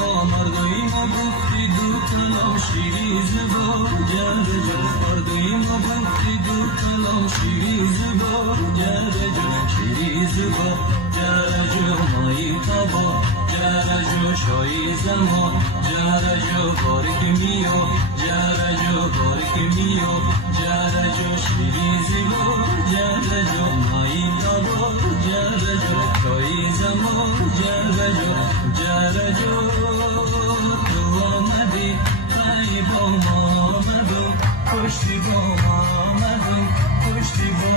با مردای ما گفتی دو کلام شیری زبا جره جو مردای ما گفتی دو کلام شیری زبا جره جو شیری زبا جره جو مایی تبا جره جو شایی زما جره جو بارک میو جره جو بارک میو جره جو شیری زبا جره جو مایی تبا جره جو شایی زما جره جو جره جو تو آمدی ای با ما آمدم پشتی با ما آمدم پشتی با